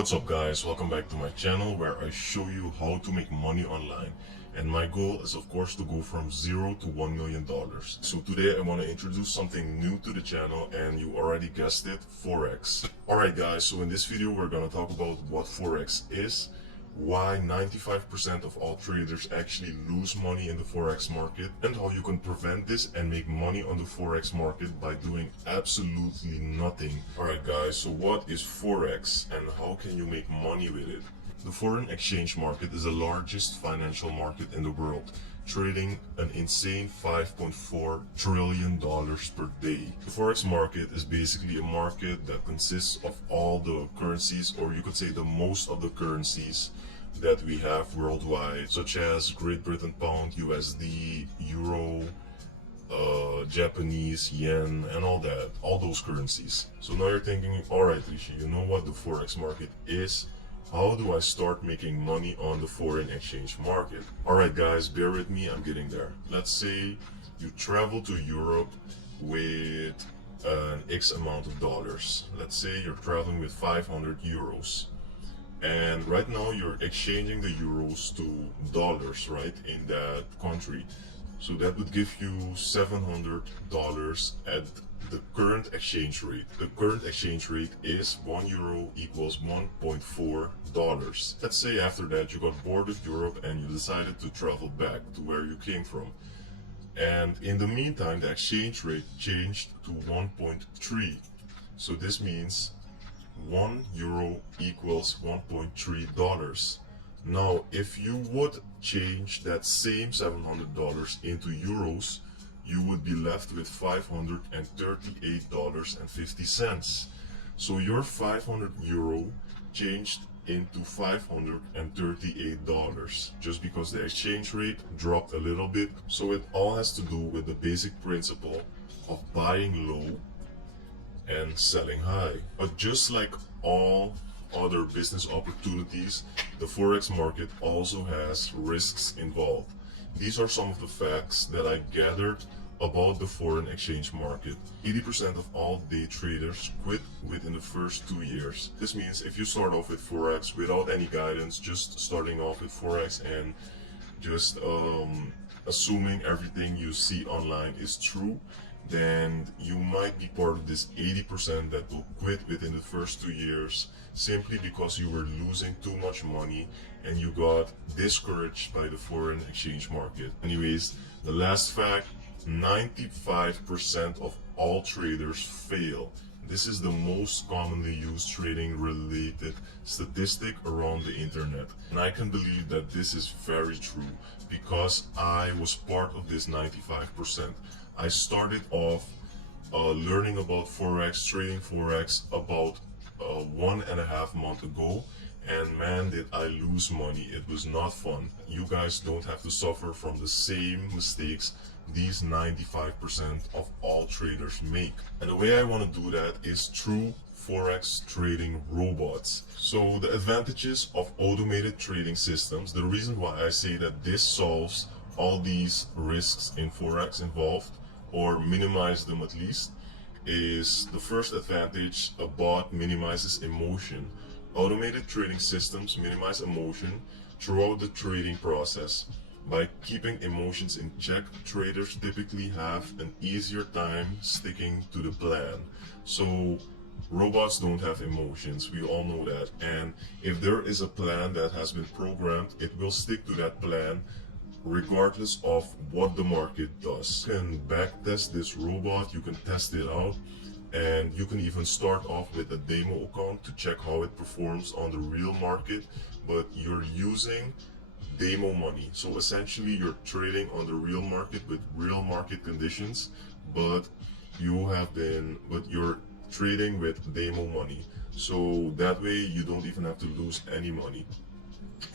What's up guys, welcome back to my channel where I show you how to make money online. And my goal is of course to go from $0 to $1 million. So today I want to introduce something new to the channel, and you already guessed it, Forex. Alright guys, so in this video we're going to talk about what Forex is, why 95% of all traders actually lose money in the Forex market, and how you can prevent this and make money on the Forex market by doing absolutely nothing. Alright guys, so what is Forex and how can you make money with it? The foreign exchange market is the largest financial market in the world, trading an insane $5.4 trillion per day. The Forex market is basically a market that consists of all the currencies, or you could say the most of the currencies that we have worldwide, such as Great Britain pound, USD, Euro, Japanese yen, and all those currencies. So now you're thinking, alright Rishi, you know what the Forex market is? How do I start making money on the foreign exchange market? Alright guys, bear with me, I'm getting there. Let's say you travel to Europe with an X amount of dollars. Let's say you're traveling with 500 euros. And right now you're exchanging the euros to dollars, right, in that country. So that would give you $700 at the current exchange rate. The current exchange rate is €1 equals $1.4. Let's say after that you got bored of Europe and you decided to travel back to where you came from. And in the meantime, the exchange rate changed to 1.3. So this means €1 equals $1.3. Now, if you would change that same $700 into euros, you would be left with $538.50. So your 500 euro changed into $538 just because the exchange rate dropped a little bit. So it all has to do with the basic principle of buying low and selling high. But just like all other business opportunities, the Forex market also has risks involved. These are some of the facts that I gathered about the foreign exchange market. 80% of all day traders quit within the first 2 years. This means if you start off with Forex without any guidance, just starting off with Forex and just assuming everything you see online is true, then you might be part of this 80% that will quit within the first 2 years simply because you were losing too much money and you got discouraged by the foreign exchange market. Anyways, the last fact, 95% of all traders fail. This is the most commonly used trading related statistic around the internet. And I can believe that this is very true because I was part of this 95%. I started off learning about Forex, trading Forex about 1.5 months ago, and man did I lose money. It was not fun. You guys don't have to suffer from the same mistakes these 95% of all traders make. And the way I want to do that is through Forex trading robots. So the advantages of automated trading systems, the reason why I say that this solves all these risks in Forex involved, or minimize them at least, is the first advantage: a bot minimizes emotion. Automated trading systems minimize emotion throughout the trading process. By keeping emotions in check, traders typically have an easier time sticking to the plan. So robots don't have emotions, we all know that, and if there is a plan that has been programmed, it will stick to that plan regardless of what the market does. You can backtest this robot, you can test it out, and you can even start off with a demo account to check how it performs on the real market, but you're using demo money. So essentially you're trading on the real market with real market conditions, but you're trading with demo money. So that way you don't even have to lose any money.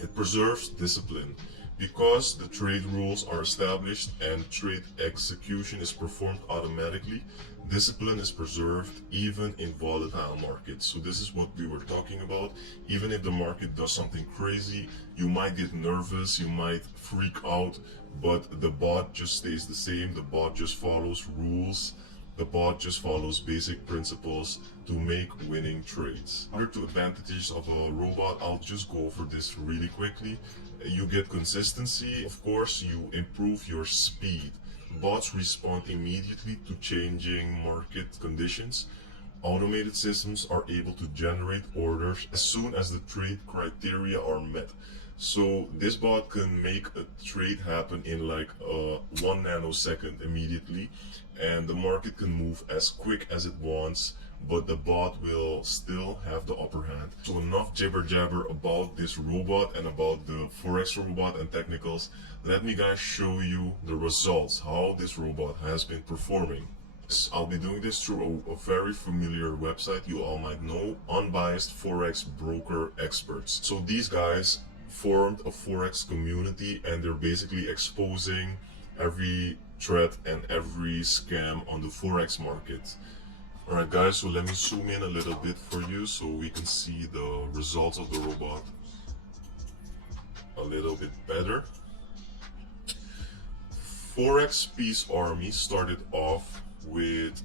It preserves discipline. Because the trade rules are established and trade execution is performed automatically, discipline is preserved even in volatile markets. So this is what we were talking about. Even if the market does something crazy, you might get nervous, you might freak out, but the bot just stays the same. The bot just follows rules The bot just follows basic principles to make winning trades. Other two advantages of a robot, I'll just go over this really quickly. You get consistency, of course, you improve your speed. Bots respond immediately to changing market conditions. Automated systems are able to generate orders as soon as the trade criteria are met. So this bot can make a trade happen in like 1 nanosecond immediately, and the market can move as quick as it wants, but the bot will still have the upper hand. So enough jibber jabber about this robot and about the Forex robot and technicals. Let me guys show you the results, how this robot has been performing. I'll be doing this through a very familiar website you all might know, Unbiased Forex Broker Experts. So these guys formed a Forex community, and they're basically exposing every threat and every scam on the Forex market. Alright guys, so let me zoom in a little bit for you so we can see the results of the robot a little bit better. Forex Peace Army started off with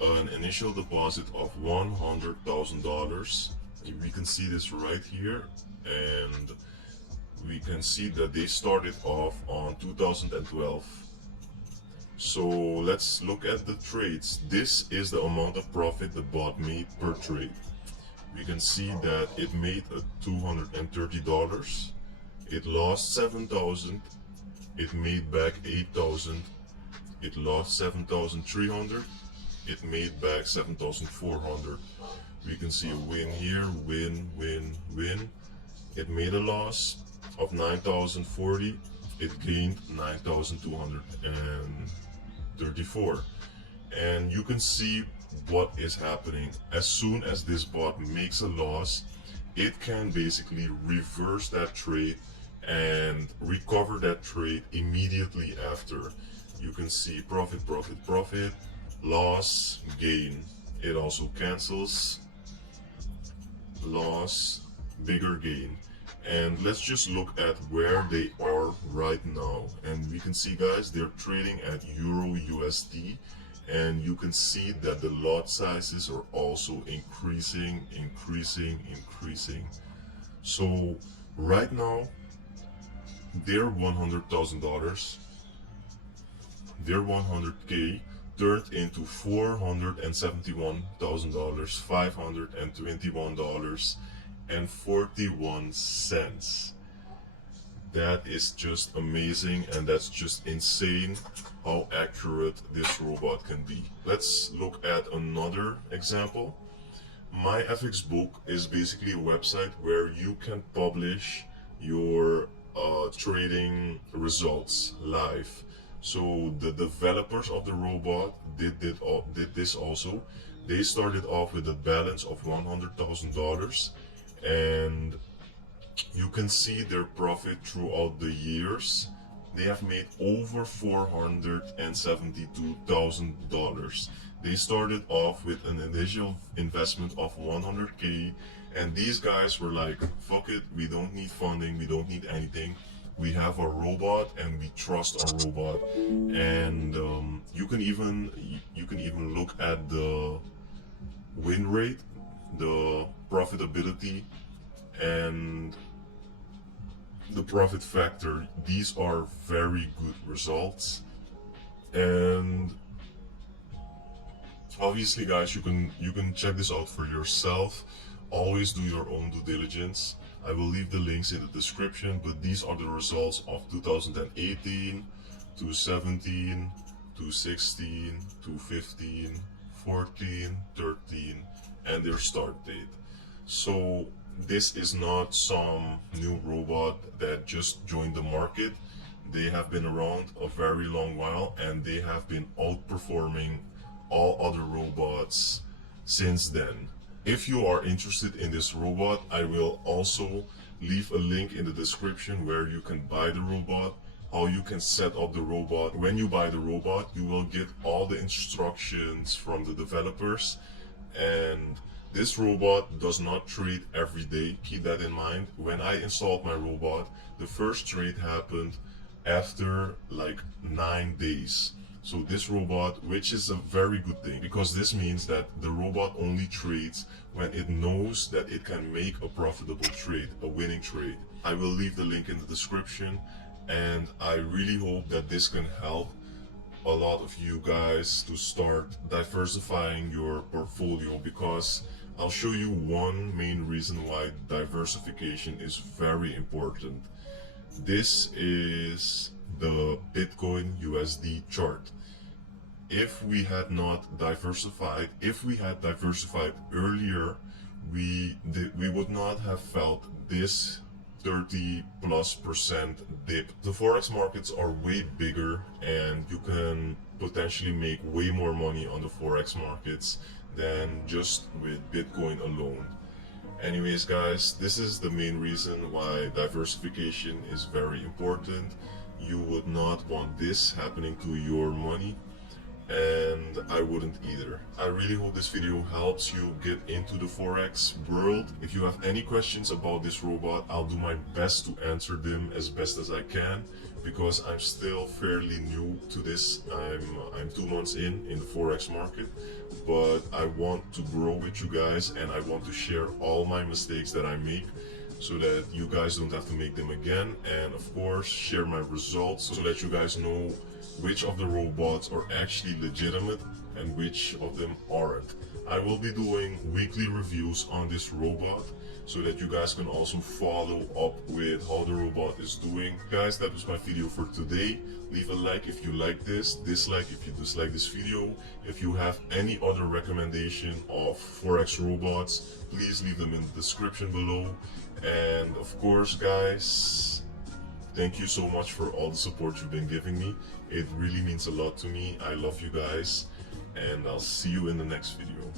an initial deposit of $100,000. We can see this right here, and we can see that they started off on 2012. So let's look at the trades. This is the amount of profit the bot made per trade. We can see that it made $230. It lost $7,000. It made back $8,000. It lost $7,300. It made back $7,400. We can see a win here, win, win, win. It made a loss of $9,040. It gained $9,234. And you can see what is happening. As soon as this bot makes a loss, it can basically reverse that trade and recover that trade immediately after. You can see profit, profit, profit, loss, gain. It also cancels, loss, bigger gain. And let's just look at where they are right now. And we can see guys, they're trading at Euro USD, and you can see that the lot sizes are also increasing. So right now their $100,000, their 100K turned into $471,000, $521.41. That is just amazing, and that's just insane how accurate this robot can be. Let's look at another example. Myfxbook is basically a website where you can publish your trading results live. So the developers of the robot did this also. They started off with a balance of $100,000, and you can see their profit throughout the years. They have made over $472,000. They started off with an initial investment of 100K, and these guys were like, fuck it, we don't need funding, we don't need anything. We have a robot and we trust our robot. And you can even look at the win rate, the profitability, and the profit factor. These are very good results. And obviously guys, you can check this out for yourself. Always do your own due diligence. I will leave the links in the description, but these are the results of 2018, 2017, 2016, 2015, 14, 13, and their start date. So this is not some new robot that just joined the market. They have been around a very long while, and they have been outperforming all other robots since then. If you are interested in this robot, I will also leave a link in the description where you can buy the robot, how you can set up the robot. When you buy the robot, you will get all the instructions from the developers, and this robot does not trade every day. Keep that in mind. When I installed my robot, the first trade happened after like 9 days. So this robot, which is a very good thing, because this means that the robot only trades when it knows that it can make a profitable trade, a winning trade. I will leave the link in the description, and I really hope that this can help a lot of you guys to start diversifying your portfolio, because I'll show you one main reason why diversification is very important. This is the Bitcoin USD chart. If we had not diversified, if we had diversified earlier, we would not have felt this 30+% dip. The forex markets are way bigger, and you can potentially make way more money on the forex markets than just with Bitcoin alone. Anyways guys, this is the main reason why diversification is very important. You would not want this happening to your money, and I wouldn't either. I really hope this video helps you get into the forex world. If you have any questions about this robot, I'll do my best to answer them as best as I can, because I'm still fairly new to this. I'm 2 months in the forex market, but I want to grow with you guys, and I want to share all my mistakes that I make so that you guys don't have to make them again, and of course share my results so that you guys know which of the robots are actually legitimate and which of them aren't. I will be doing weekly reviews on this robot so that you guys can also follow up with how the robot is doing. Guys, that was my video for today. Leave a like if you like this, dislike if you dislike this video. If you have any other recommendation of forex robots, please leave them in the description below. And of course guys, thank you so much for all the support you've been giving me. It really means a lot to me. I love you guys, and I'll see you in the next video.